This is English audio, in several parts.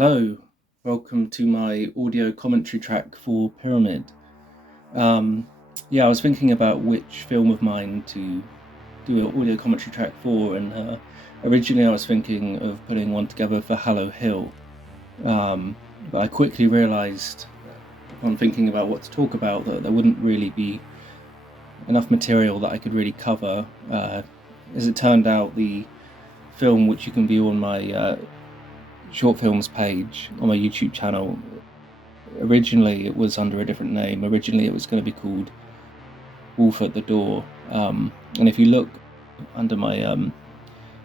Hello, welcome to my audio commentary track for Pyramid. I was thinking about which film of mine to do an audio commentary track for, and originally I was thinking of putting one together for Hallow Hill, but I quickly realised, upon thinking about what to talk about, that there wouldn't really be enough material that I could really cover. As it turned out, the film, which you can view on my short films page on my YouTube channel, originally it was under a different name. Originally it was going to be called Wolf at the Door, and if you look under my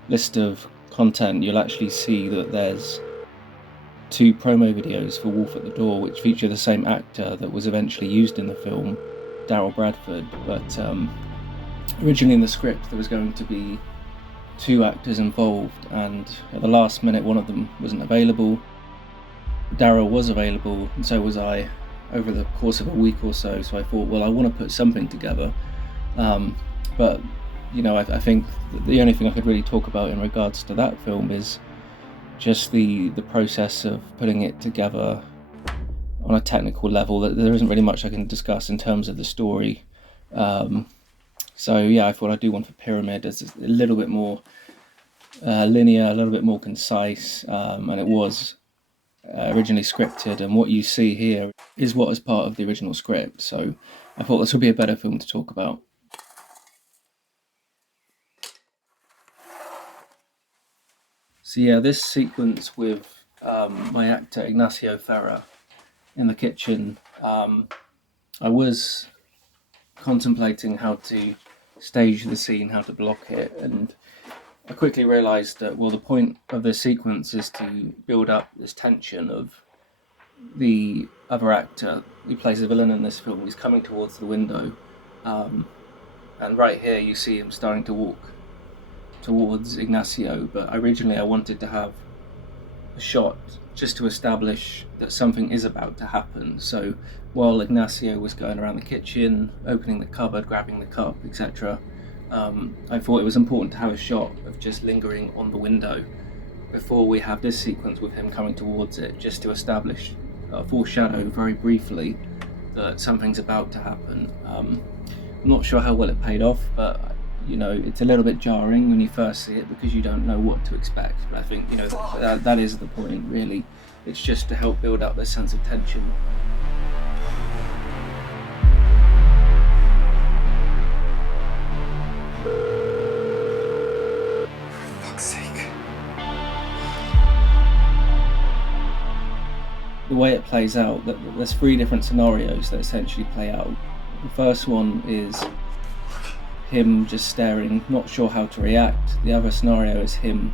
list of content, you'll actually see that there's two promo videos for Wolf at the Door which feature the same actor that was eventually used in the film, Daryl Bradford. But originally in the script there was going to be two actors involved, and at the last minute one of them wasn't available. Daryl was available, and so was I, over the course of a week or so. So I thought, well, I want to put something together, but I think the only thing I could really talk about in regards to that film is just the process of putting it together on a technical level. That there isn't really much I can discuss in terms of the story. I thought I'd do one for Pyramid. It's a little bit more linear, a little bit more concise, and it was originally scripted, and what you see here is what is part of the original script. So I thought this would be a better film to talk about. So yeah, this sequence with my actor Ignacio Ferrer in the kitchen, I was contemplating how to stage the scene, how to block it, and I quickly realised that, well, the point of this sequence is to build up this tension of the other actor who plays the villain in this film. He's coming towards the window, and right here you see him starting to walk towards Ignacio, but originally I wanted to have a shot just to establish that something is about to happen. So while Ignacio was going around the kitchen, opening the cupboard, grabbing the cup, etc., I thought it was important to have a shot of just lingering on the window before we have this sequence with him coming towards it, just to establish, foreshadow very briefly that something's about to happen. I'm not sure how well it paid off, but it's a little bit jarring when you first see it because you don't know what to expect. But I think that is the point, really. It's just to help build up this sense of tension. For fuck's sake. The way it plays out, there's three different scenarios that essentially play out. The first one is him just staring, not sure how to react. The other scenario is him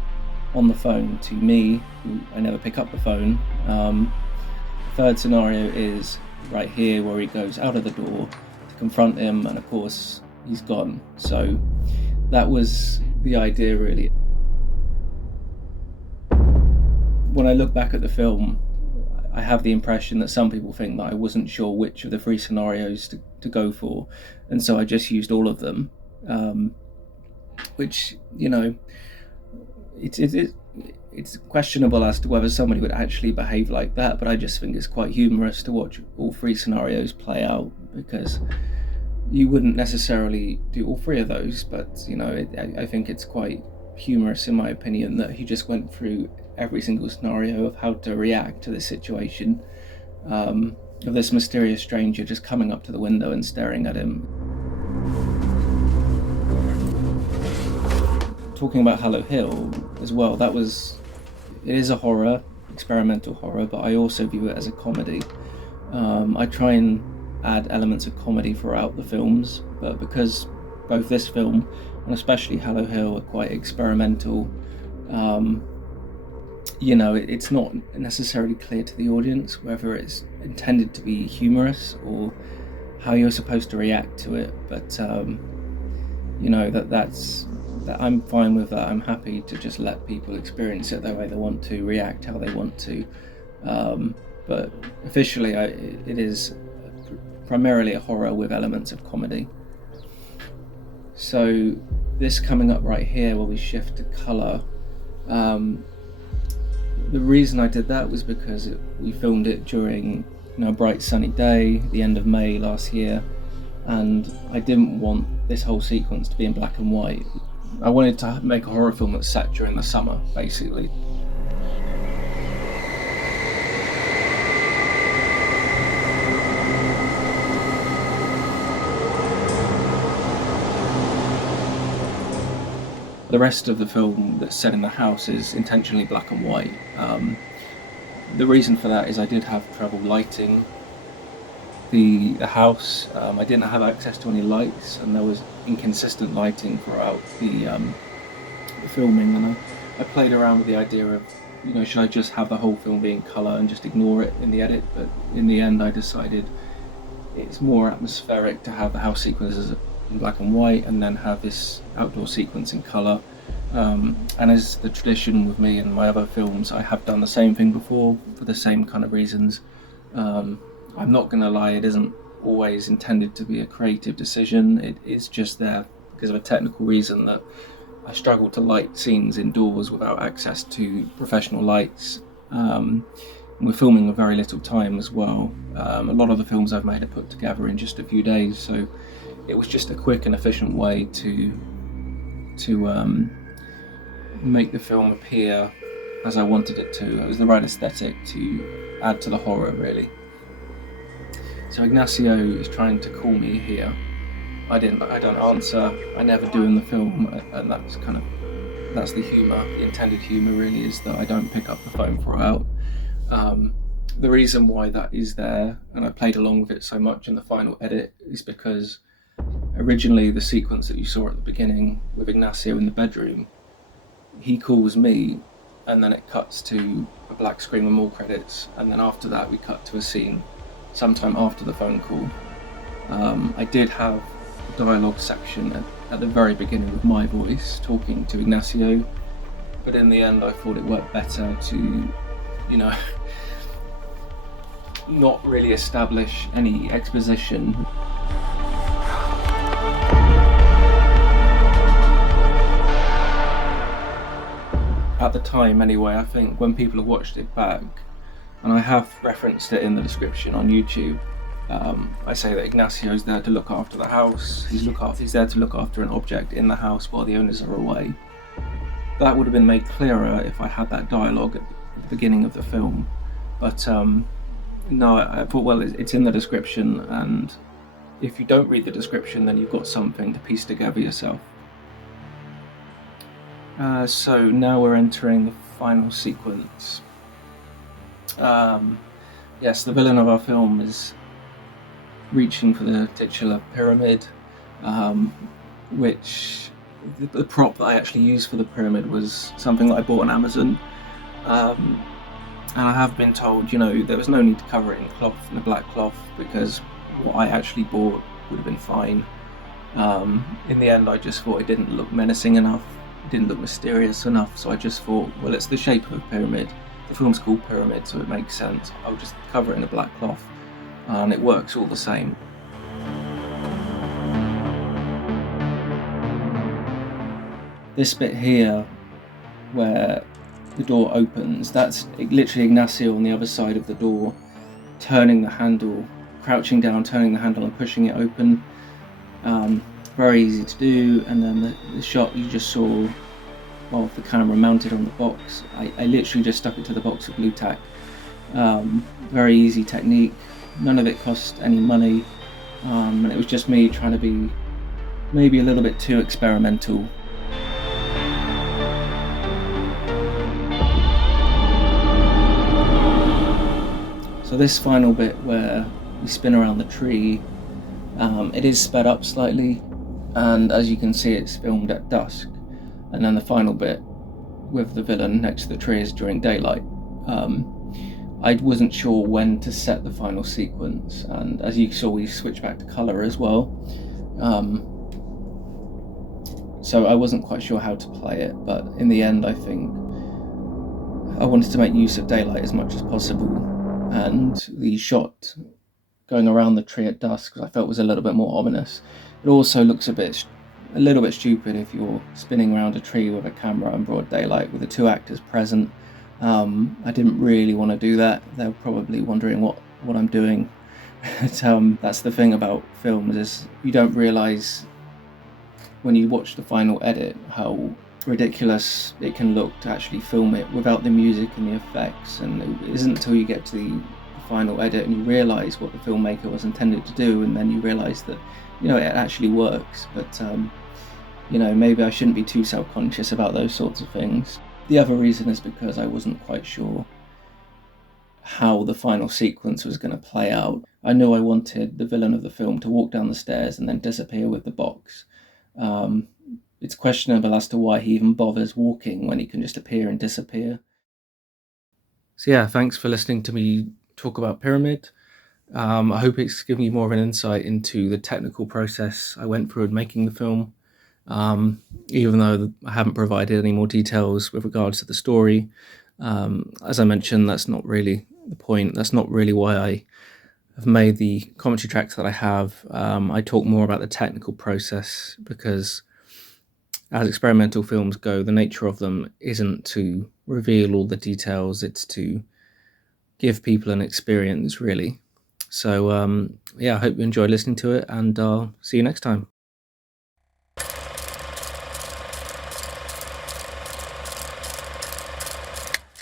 on the phone to me, who I never pick up the phone. The third scenario is right here, where he goes out of the door to confront him, and of course he's gone. So that was the idea, really. When I look back at the film, I have the impression that some people think that I wasn't sure which of the three scenarios to go for, and so I just used all of them. Which it's questionable as to whether somebody would actually behave like that, but I just think it's quite humorous to watch all three scenarios play out, because you wouldn't necessarily do all three of those, but I think it's quite humorous, in my opinion, that he just went through every single scenario of how to react to this situation, of this mysterious stranger just coming up to the window and staring at him. Talking about Hallow Hill as well, it is a horror, experimental horror, but I also view it as a comedy. I try and add elements of comedy throughout the films, but because both this film and especially Hallow Hill are quite experimental, it's not necessarily clear to the audience whether it's intended to be humorous or how you're supposed to react to it, but I'm fine with that. I'm happy to just let people experience it the way they want to, react how they want to, but officially it is primarily a horror with elements of comedy. So this coming up right here, where we shift to colour, The reason I did that was because we filmed it during a bright sunny day, the end of May last year, and I didn't want this whole sequence to be in black and white. I wanted to make a horror film that's set during the summer, basically. The rest of the film that's set in the house is intentionally black and white. The reason for that is I did have trouble lighting the house. I didn't have access to any lights, and there was inconsistent lighting throughout the filming. And I played around with the idea of, should I just have the whole film be in colour and just ignore it in the edit? But in the end, I decided it's more atmospheric to have the house sequences in black and white and then have this outdoor sequence in colour. And as the tradition with me and my other films, I have done the same thing before for the same kind of reasons. I'm not going to lie, it isn't always intended to be a creative decision. It is just there because of a technical reason that I struggle to light scenes indoors without access to professional lights. We're filming with very little time as well. A lot of the films I've made are put together in just a few days, so it was just a quick and efficient way to make the film appear as I wanted it to. It was the right aesthetic to add to the horror, really. So Ignacio is trying to call me here. I don't answer. I never do in the film, and that's the humour. The intended humour really is that I don't pick up the phone throughout. The reason why that is there, and I played along with it so much in the final edit, is because originally the sequence that you saw at the beginning with Ignacio in the bedroom, he calls me, and then it cuts to a black screen with more credits, and then after that we cut to a scene sometime after the phone call. I did have a dialogue section at the very beginning with my voice talking to Ignacio, but in the end I thought it worked better to, not really establish any exposition. At the time anyway, I think when people have watched it back, and I have referenced it in the description on YouTube, I say that Ignacio's there to look after the house. He's there to look after an object in the house while the owners are away. That would have been made clearer if I had that dialogue at the beginning of the film. But no, I thought, well, it's in the description, and if you don't read the description, then you've got something to piece together yourself. So now we're entering the final sequence. Yes, the villain of our film is reaching for the titular pyramid, which the prop that I actually used for the pyramid was something that I bought on Amazon. And I have been told, there was no need to cover it in a black cloth, because what I actually bought would have been fine. In the end, I just thought it didn't look menacing enough, it didn't look mysterious enough, so I just thought, well, it's the shape of a pyramid. The film's called Pyramid, so it makes sense. I'll just cover it in a black cloth, and it works all the same. This bit here, where the door opens, that's literally Ignacio on the other side of the door, turning the handle, crouching down, turning the handle and pushing it open. Very easy to do. And then the shot you just saw of the camera mounted on the box, I literally just stuck it to the box of blue tack. Very easy technique, none of it cost any money, and it was just me trying to be maybe a little bit too experimental. So this final bit where we spin around the tree, it is sped up slightly, and as you can see it's filmed at dusk, and then the final bit with the villain next to the tree is during daylight. I wasn't sure when to set the final sequence, and as you saw we switched back to colour as well, so I wasn't quite sure how to play it, but in the end I think I wanted to make use of daylight as much as possible, and the shot going around the tree at dusk I felt was a little bit more ominous. It also looks a little bit stupid if you're spinning around a tree with a camera in broad daylight with the two actors present. I didn't really want to do that. They're probably wondering what I'm doing. But that's the thing about films, is you don't realise when you watch the final edit how ridiculous it can look to actually film it without the music and the effects. And it isn't until you get to the final edit and you realise what the filmmaker was intended to do, and then you realise that, it actually works. But maybe I shouldn't be too self-conscious about those sorts of things. The other reason is because I wasn't quite sure how the final sequence was going to play out. I knew I wanted the villain of the film to walk down the stairs and then disappear with the box. It's questionable as to why he even bothers walking when he can just appear and disappear. So yeah, thanks for listening to me talk about Pyramid. I hope it's given you more of an insight into the technical process I went through in making the film. Even though I haven't provided any more details with regards to the story. As I mentioned, that's not really the point. That's not really why I have made the commentary tracks that I have. I talk more about the technical process because, as experimental films go, the nature of them isn't to reveal all the details, it's to give people an experience, really. So, I hope you enjoyed listening to it, and I'll see you next time.